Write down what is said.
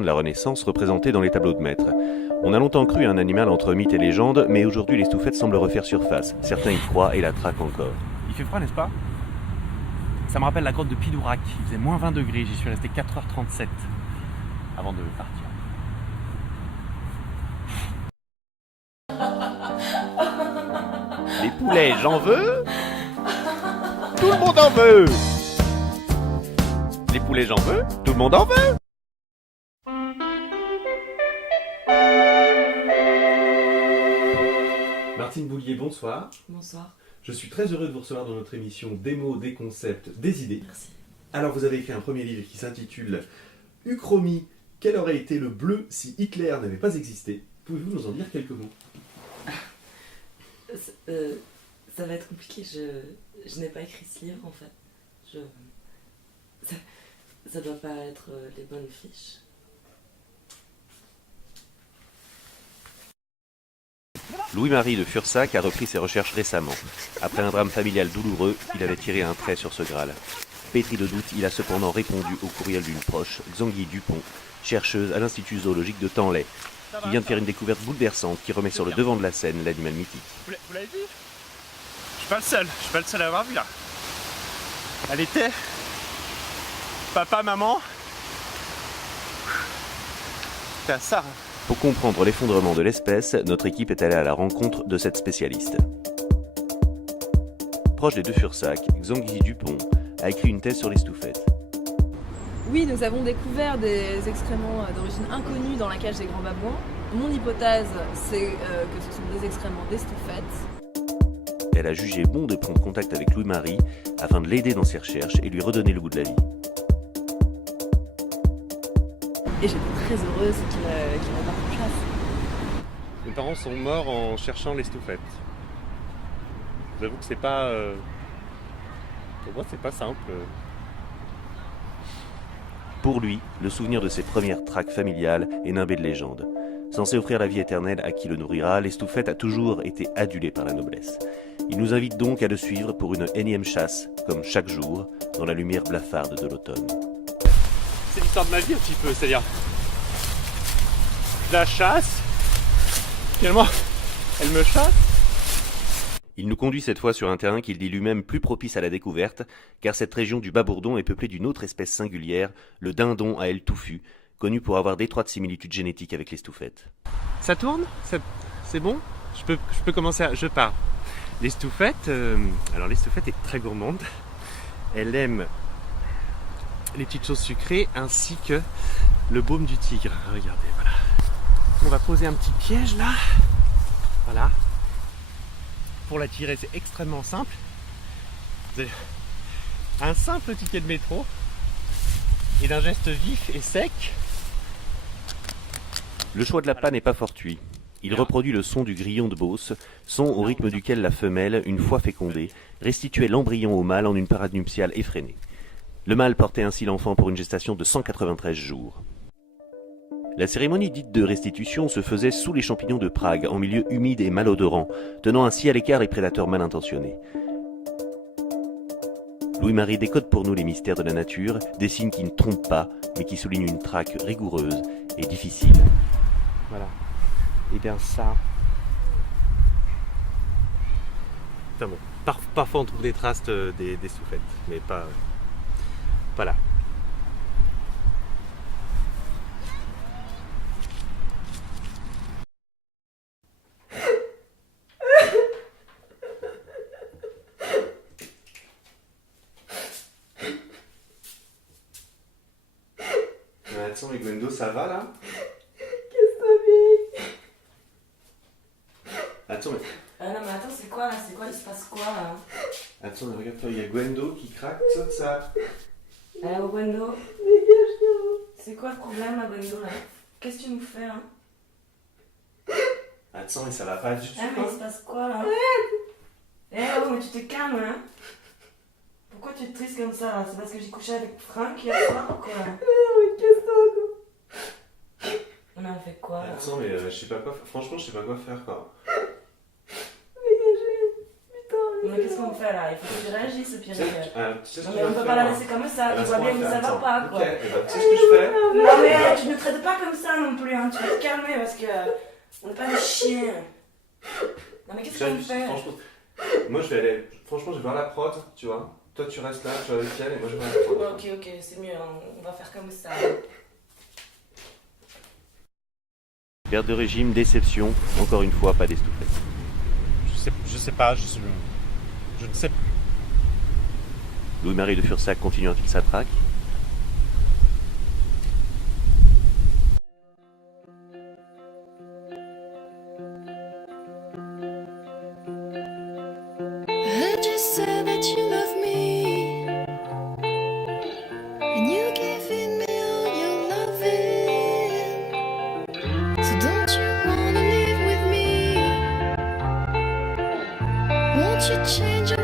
De la Renaissance représentés dans les tableaux de maître. On a longtemps cru à un animal entre mythe et légende, mais aujourd'hui les stouffettes semblent refaire surface. Certains y croient et la traquent encore. Il fait froid, n'est-ce pas? Ça me rappelle la grotte de Pidourac. Il faisait moins 20 degrés, j'y suis resté 4h37 avant de partir. Les poulets, j'en veux. Tout le monde en veut. Les poulets, j'en veux. Tout le monde en veut. Martine Boulier, bonsoir. Bonsoir. Je suis très heureux de vous recevoir dans notre émission Des mots, des concepts, des idées. Merci. Alors vous avez écrit un premier livre qui s'intitule Uchronie, quel aurait été le bleu si Hitler n'avait pas existé? Pouvez-vous nous en dire quelques mots? Ça va être compliqué, je n'ai pas écrit ce livre en fait. Ça doit pas être les bonnes fiches. Louis-Marie de Fursac a repris ses recherches récemment. Après un drame familial douloureux, il avait tiré un trait sur ce Graal. Pétri de doute, il a cependant répondu au courriel d'une proche, Xangui Dupont, chercheuse à l'Institut zoologique de Tanlay. Il vient de faire une découverte bouleversante qui remet sur le devant de la scène l'animal mythique. Vous l'avez vu? Je suis pas le seul à l'avoir vu là. Elle était papa, maman. C'était à ça. Pour comprendre l'effondrement de l'espèce, notre équipe est allée à la rencontre de cette spécialiste. Proche des deux Fursac, Xangui Dupont a écrit une thèse sur les stouffettes. Oui, nous avons découvert des excréments d'origine inconnue dans la cage des grands babouins. Mon hypothèse, c'est que ce sont des excréments des stouffettes. Elle a jugé bon de prendre contact avec Louis-Marie afin de l'aider dans ses recherches et lui redonner le goût de la vie. Et j'étais très heureuse qu'il reparte en chasse. Mes parents sont morts en cherchant les stouffettes. J'avoue que c'est pas... Pour moi, c'est pas simple. Pour lui, le souvenir de ses premières traques familiales est nimbé de légende. Censé offrir la vie éternelle à qui le nourrira, les stouffettes a toujours été adulé par la noblesse. Il nous invite donc à le suivre pour une énième chasse, comme chaque jour, dans la lumière blafarde de l'automne. C'est l'histoire de ma vie un petit peu, c'est-à-dire... Je la chasse, finalement, elle me chasse. Il nous conduit cette fois sur un terrain qu'il dit lui-même plus propice à la découverte, car cette région du Bas-Bourdon est peuplée d'une autre espèce singulière, le dindon à aile touffue, connu pour avoir d'étroites similitudes génétiques avec les stouffettes. Ça tourne? C'est bon? Je peux commencer à... Je pars. Les stouffettes... Alors les stouffettes est très gourmande. Elle aime les petites choses sucrées ainsi que le baume du tigre. Regardez, voilà. On va poser un petit piège là. Voilà. Pour la tirer, c'est extrêmement simple. Vous avez un simple ticket de métro et d'un geste vif et sec. Le choix de la panne n'est pas fortuit. Il reproduit le son du grillon de Beauce, son au rythme duquel la femelle, une fois fécondée, restituait l'embryon au mâle en une parade nuptiale effrénée. Le mâle portait ainsi l'enfant pour une gestation de 193 jours. La cérémonie dite de restitution se faisait sous les champignons de Prague, en milieu humide et malodorant, tenant ainsi à l'écart les prédateurs mal intentionnés. Louis-Marie décode pour nous les mystères de la nature, des signes qui ne trompent pas, mais qui soulignent une traque rigoureuse et difficile. Voilà. Et bien ça... Enfin bon, parfois on trouve des traces des stouffettes, mais pas... Voilà. Attends, et Gwendo, ça va là? Qu'est-ce que ça fait? Attends, mais... Ah non mais attends, c'est quoi là? C'est quoi? Il se passe quoi là? Attends, mais regarde-toi, il y a Gwendo qui craque, ça. Oh Gwendo, Dégage-toi. c'est quoi le problème à Gwendo là? Qu'est-ce que tu nous fais hein? Attends, mais ça va pas du tout. Ah mais il se passe quoi là? Oh mais tu te calmes hein? Pourquoi tu te tristes comme ça là? C'est parce que j'ai couché avec Franck hier soir ou quoi? On a fait quoi là? Attends, mais je sais pas quoi faire. Franchement, je sais pas quoi faire quoi. Dégagez. Putain. mais qu'est-ce qu'on fait là? Il faut que tu réagisses, Pierre. Tu sais ce Non, que mais je on vais peut faire, pas la moi. laisser comme ça, Eh ben, tu vois ce bien qu'on que va ça faire, va pas, attends. quoi. Ok, eh ben, tu sais ce que je fais? Non, mais tu ne traites pas comme ça non plus, hein. Tu vas te calmer parce que on n'est pas des chiens. Non, mais qu'est-ce qu'on fait? Franchement, moi je vais aller. Franchement, je vais voir la prod, tu vois. Toi, tu restes là, tu vas avec elle, et moi je vais voir la prod. Ok, c'est mieux, on va faire comme ça. Perte de régime, déception, encore une fois, pas d'estouffette. Je sais pas, je ne sais plus. Louis-Marie de Fursac continue-t-il sa traque? Heard you say that you love me, and you giving me all your loving. So don't you wanna live with me? Won't you change your